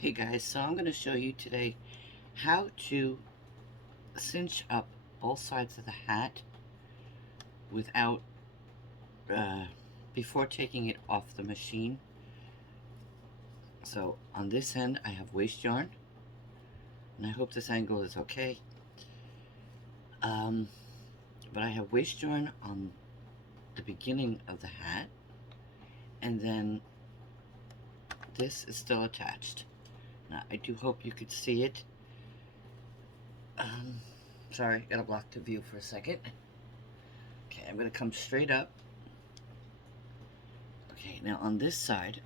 Hey guys, so I'm going to show you today how to cinch up both sides of the hat without, before taking it off the machine. So on this end I have waste yarn, and I hope this angle is okay. But I have waste yarn on the beginning of the hat, and then this is still attached. Now I do hope you could see it. Sorry, gotta block the view for a second. Okay, I'm gonna come straight up. Okay, now on this side,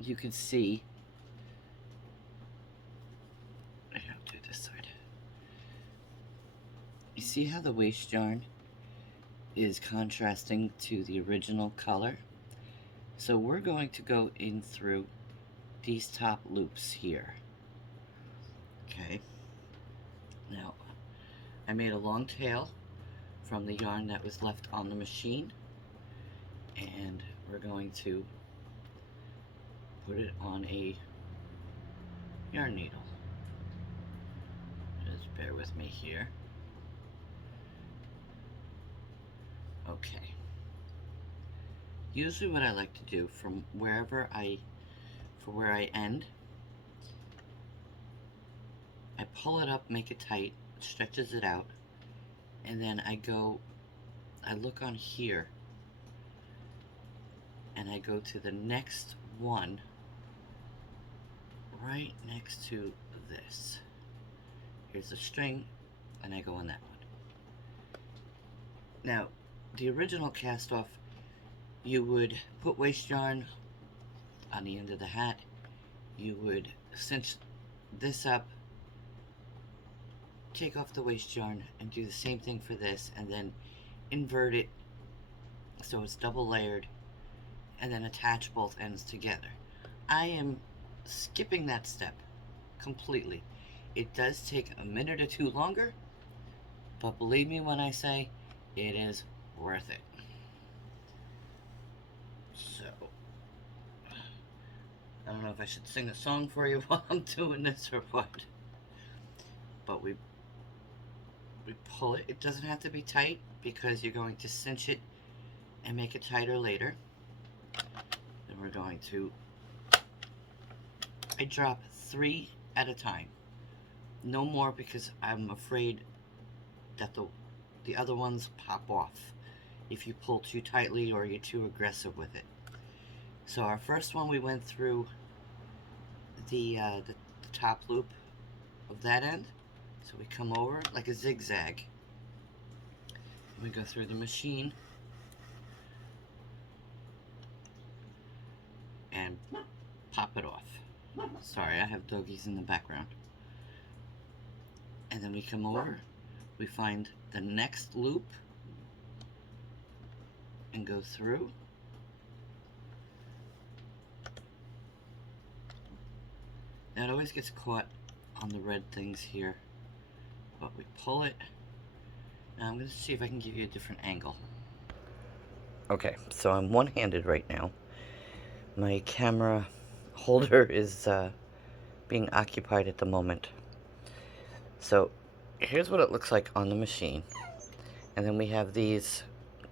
you can see, I'll do this side. You see how the waste yarn is contrasting to the original color? So we're going to go in through these top loops here. Okay, now I made a long tail from the yarn that was left on the machine, and we're going to put it on a yarn needle. Just bear with me here. Okay. Usually what I like to do from where I end, I pull it up, make it tight, stretches it out, and then I look on here, and I go to the next one right next to this. Here's the string, and I go on that one. Now, the original cast off, you would put waste yarn on the end of the hat, you would cinch this up, take off the waste yarn, and do the same thing for this, and then invert it so it's double layered, and then attach both ends together. I am skipping that step completely. It does take a minute or two longer, but believe me when I say it is worth it. So, I don't know if I should sing a song for you while I'm doing this or what. But we pull it. It doesn't have to be tight because you're going to cinch it and make it tighter later. Then we're going to, I drop 3 at a time. No more, because I'm afraid that the other ones pop off if you pull too tightly or you're too aggressive with it. So our first one, we went through the top loop of that end. So we come over like a zigzag. We go through the machine and pop it off. Sorry, I have doggies in the background. And then we come over, we find the next loop and go through. Now it always gets caught on the red things here, but we pull it. Now I'm going to see if I can give you a different angle. Okay, so I'm one-handed right now. My camera holder is being occupied at the moment. So here's what it looks like on the machine. And then we have these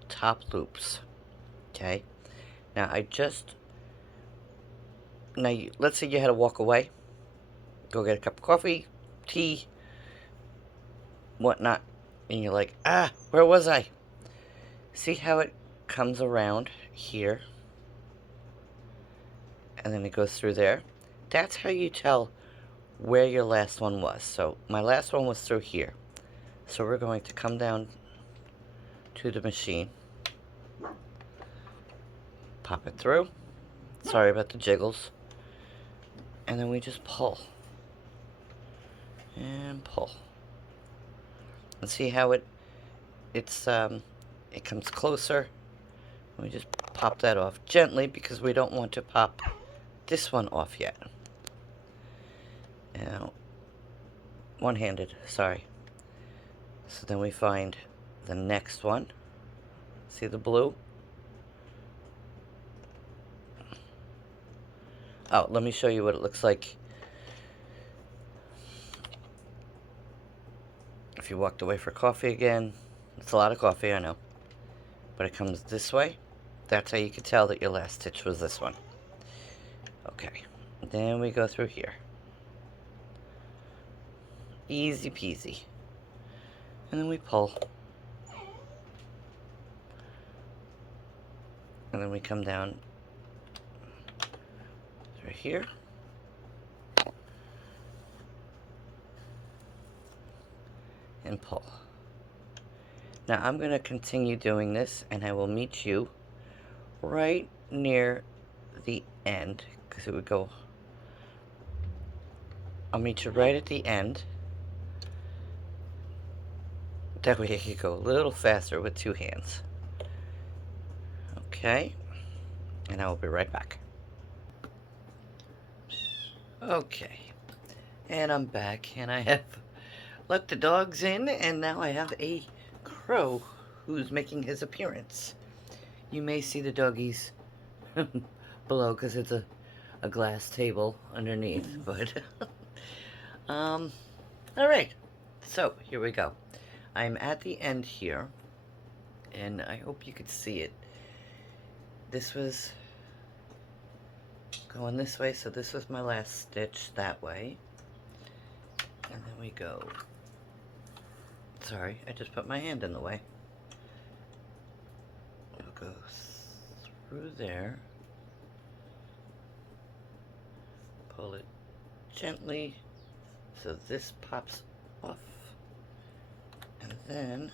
top loops. Okay, now let's say you had to walk away, go get a cup of coffee, tea, whatnot, and you're like, where was I? See how it comes around here, and then it goes through there? That's how you tell where your last one was. So my last one was through here. So we're going to come down to the machine, pop it through. Sorry about the jiggles. And then we just pull. And pull. And see how it comes closer. We just pop that off gently because we don't want to pop this one off yet. Now, one-handed, sorry. So then we find the next one. See the blue? Oh, let me show you what it looks like if you walked away for coffee again. It's a lot of coffee, I know. But it comes this way. That's how you can tell that your last stitch was this one. Okay. Then we go through here. Easy peasy. And then we pull. And then we come down through here. And pull. Now I'm going to continue doing this, and I will meet you right near the end, because it would go... I'll meet you right at the end. That way I can go a little faster with two hands. Okay, and I will be right back. Okay, and I'm back, and I have let the dogs in, and now I have a crow who's making his appearance. You may see the doggies below because it's a glass table underneath, but all right, so here we go. I'm at the end here, and I hope you could see it. This was going this way, so this was my last stitch that way, and then we go... Sorry, I just put my hand in the way. We'll go through there, pull it gently so this pops off, and then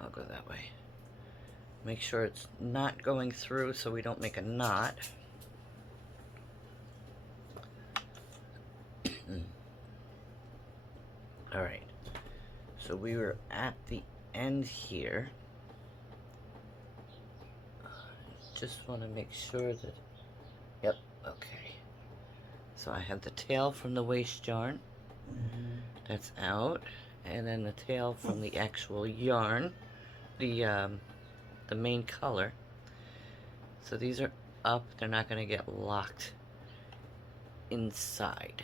I'll go that way. Make sure it's not going through so we don't make a knot. Alright, so we were at the end here. Just want to make sure that, yep, okay. So I have the tail from the waste yarn. That's out. And then the tail from the actual yarn, the main color. So these are up, they're not going to get locked inside.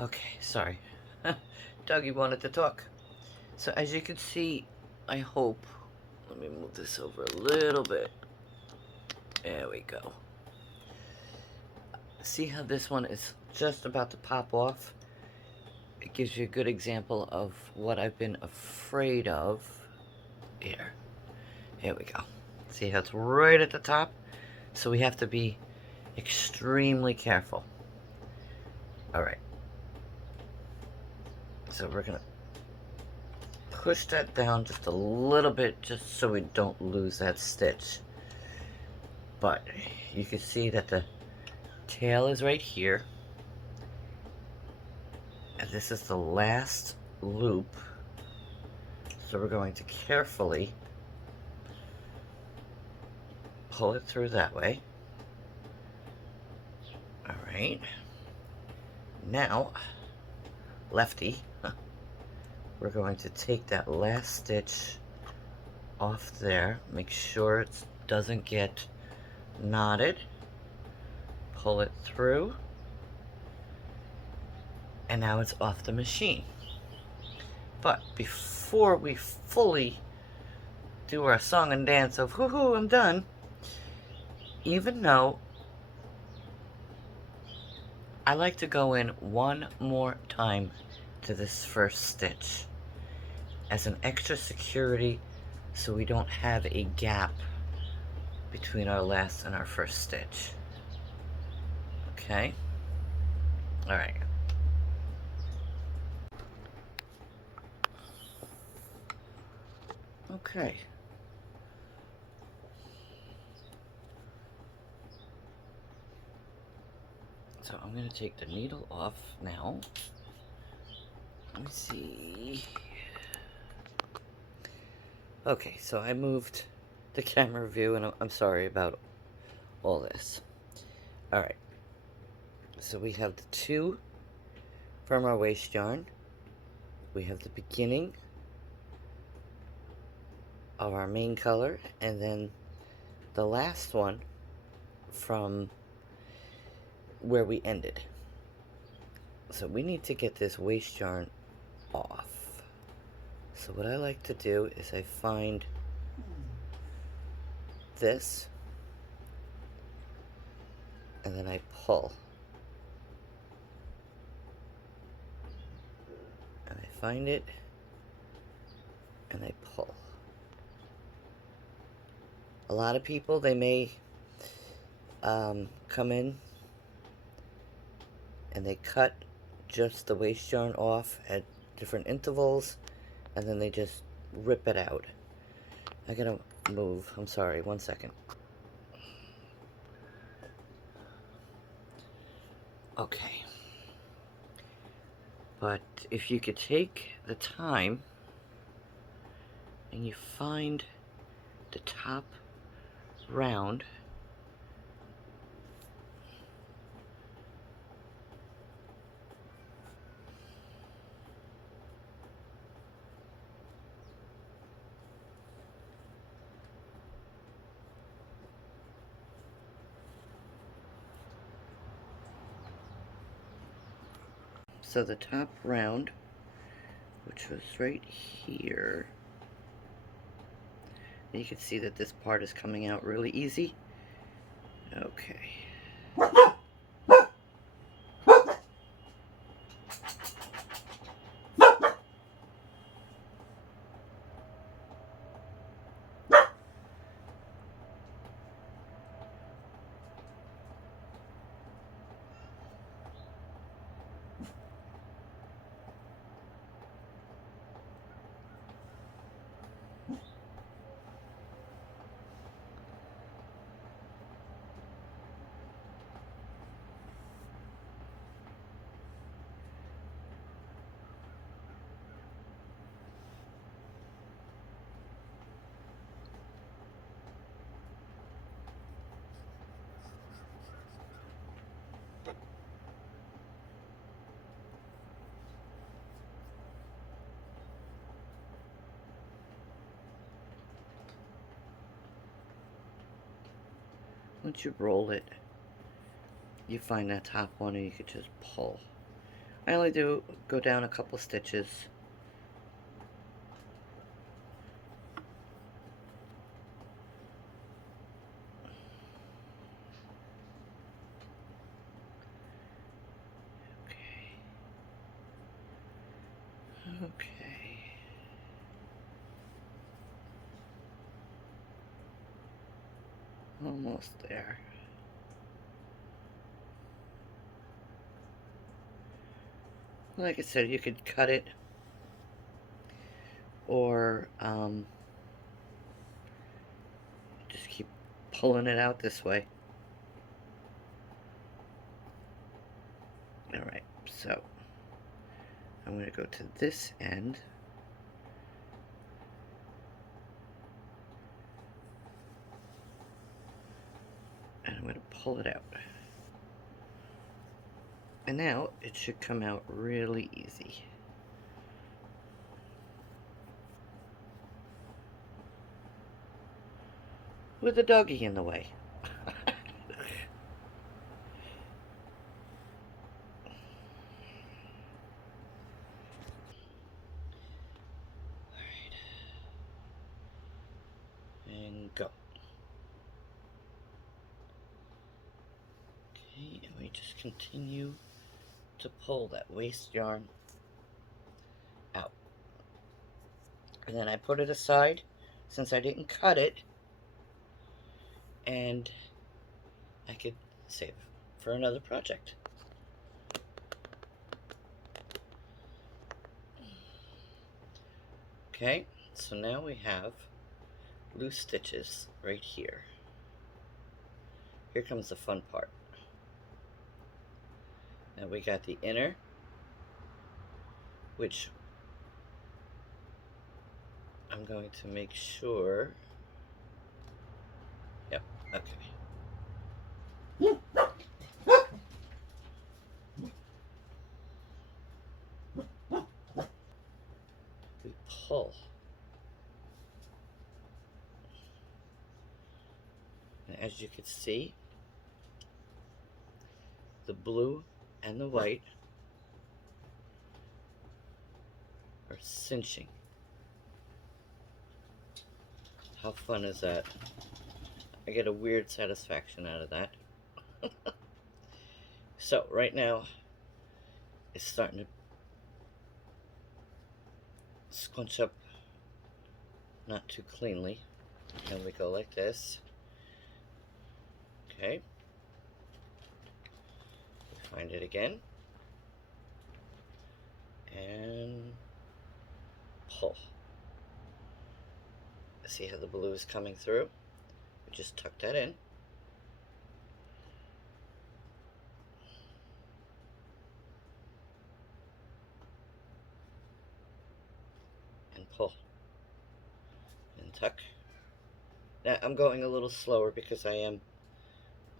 Okay, sorry. Dougie wanted to talk. So as you can see, I hope, let me move this over a little bit. There we go. See how this one is just about to pop off? It gives you a good example of what I've been afraid of. Here we go. See how it's right at the top? So we have to be extremely careful. Alright. So we're gonna push that down just a little bit just so we don't lose that stitch. But you can see that the tail is right here. And this is the last loop. So we're going to carefully pull it through that way. Alright. Now, lefty, we're going to take that last stitch off there. Make sure it doesn't get knotted. Pull it through. And now it's off the machine. But before we fully do our song and dance of woohoo, I'm done, even though I like to go in one more time to this first stitch as an extra security so we don't have a gap between our last and our first stitch. Okay? Alright. Okay. So I'm going to take the needle off now. Let me see. Okay, so I moved the camera view, and I'm sorry about all this. Alright. So we have the two from our waste yarn. We have the beginning of our main color, and then the last one from where we ended. So we need to get this waste yarn off. So what I like to do is I find this, and then I pull. And I find it, and I pull. A lot of people, they may come in and they cut just the waste yarn off at different intervals, and then they just rip it out. I gotta move. I'm sorry. 1 second. Okay. But if you could take the time and you find the top round, so the top round, which was right here, you can see that this part is coming out really easy. Okay. Once you roll it, you find that top one and you can just pull. I only do go down a couple stitches. Okay. Almost there. Like I said, you could cut it or just keep pulling it out this way. Alright, so I'm going to go to this end. And I'm going to pull it out. And now it should come out really easy. With the doggy in the way. Alright. And go. Okay, and we just continue to pull that waste yarn out. And then I put it aside since I didn't cut it, and I could save for another project. Okay, so now we have loose stitches right here. Here comes the fun part. Now we got the inner, which I'm going to make sure. Yep, okay. We pull. as you can see, the blue and the white are cinching. How fun is that? I get a weird satisfaction out of that. So right now it's starting to scrunch up not too cleanly. And we go like this. Okay. Find it again. And pull. See how the blue is coming through? We just tuck that in. And pull. And tuck. Now I'm going a little slower because I am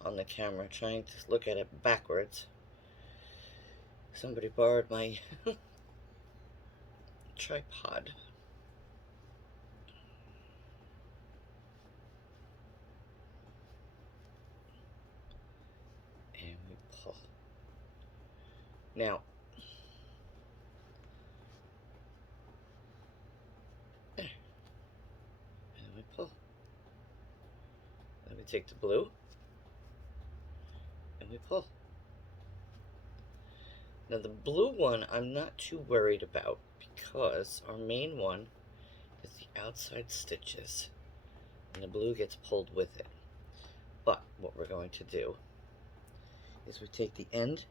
on the camera trying to look at it backwards. Somebody borrowed my tripod. And we pull. Now, there. And we pull. Then we take the blue and we pull. Now the blue one I'm not too worried about because our main one is the outside stitches and the blue gets pulled with it. But what we're going to do is we take the end,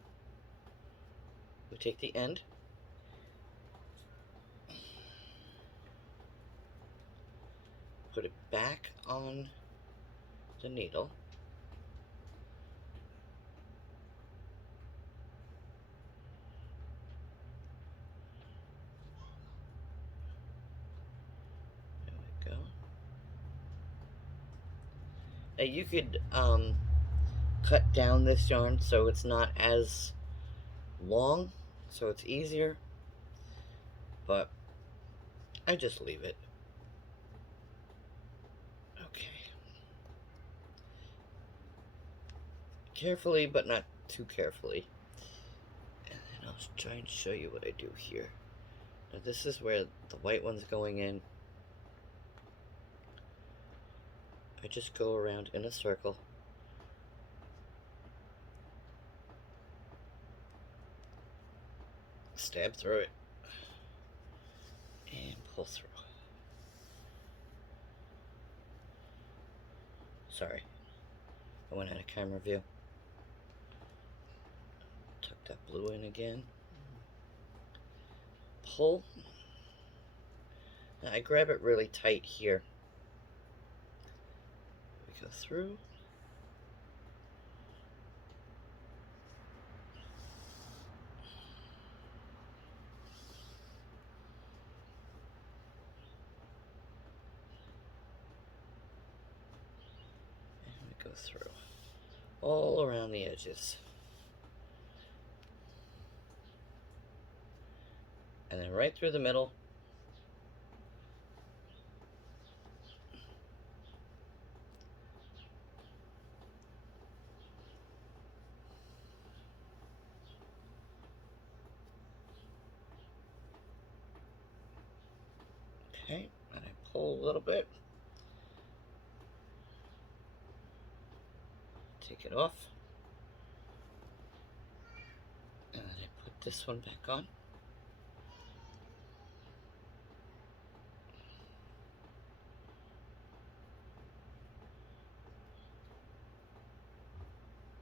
put it back on the needle, there we go. Now you could cut down this yarn so it's not as long, so it's easier, but I just leave it. Okay. Carefully, but not too carefully. And then I'll try and show you what I do here. Now this is where the white one's going in. I just go around in a circle. Stab through it. And pull through. Sorry. I went out of camera view. Tuck that blue in again. Pull. Now I grab it really tight here. We go through. And we go through. All around the edges. And then right through the middle. Okay, and I pull a little bit. Take it off. And then I put this one back on.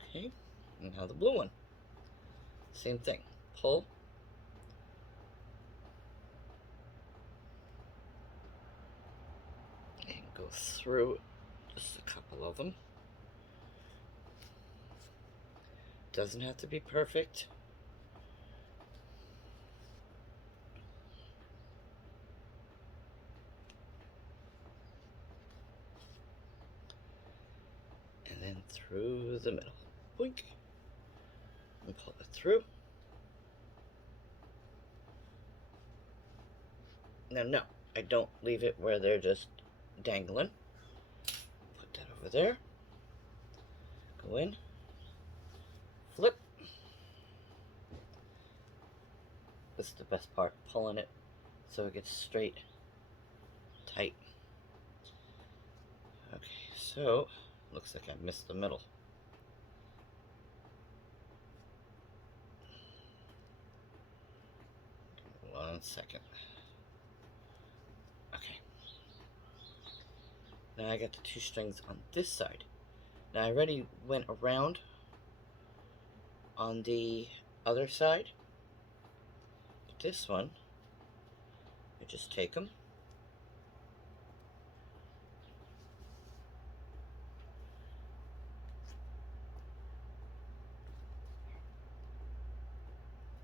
Okay, and now the blue one. Same thing. Pull. And go through just a couple of them. Doesn't have to be perfect. And then through the middle. Boink. And pull it through. Now, no, I don't leave it where they're just dangling. Put that over there. Go in, flip. This is the best part, pulling it so it gets straight, tight. Okay, so looks like I missed the middle. One second. Okay. Now I got the 2 strings on this side. Now I already went around on the other side. But this one, I just take them.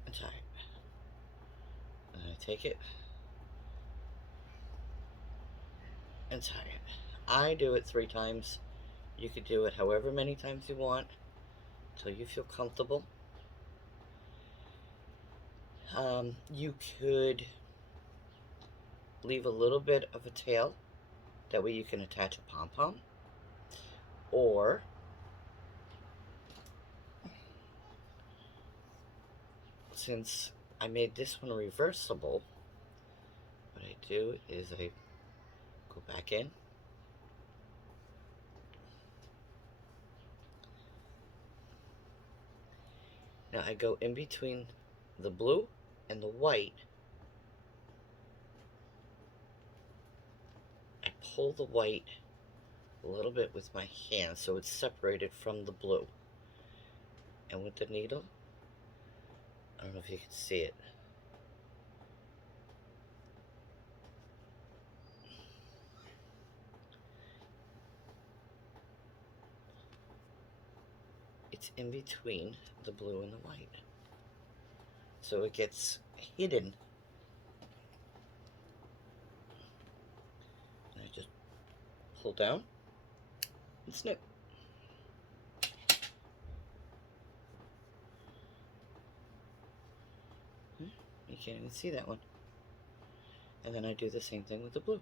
And tie it. And I take it and tie it. I do it 3 times. You could do it however many times you want until you feel comfortable. You could leave a little bit of a tail, that way you can attach a pom-pom, or since I made this one reversible, what I do is I go back in, now I go in between the blue and the white. I pull the white a little bit with my hand so it's separated from the blue. And with the needle, I don't know if you can see it. It's in between the blue and the white. So it gets hidden. And I just pull down and snip. You can't even see that one. And then I do the same thing with the blue.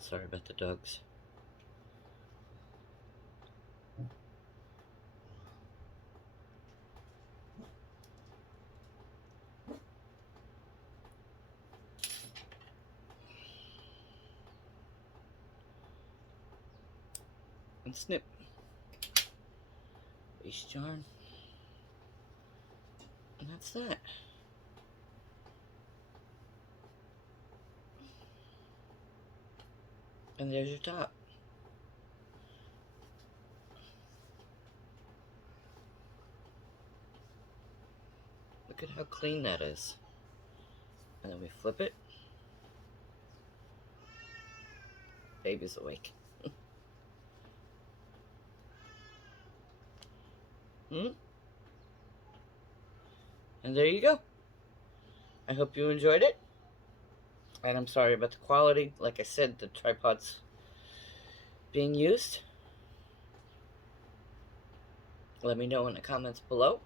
Sorry about the dogs. And snip. Waste yarn. And that's that. And there's your top. Look at how clean that is. And then we flip it. Baby's awake. And there you go. I hope you enjoyed it. And I'm sorry about the quality. Like I said, the tripod's being used. Let me know in the comments below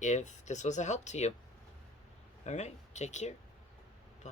if this was a help to you. Alright, take care. Bye.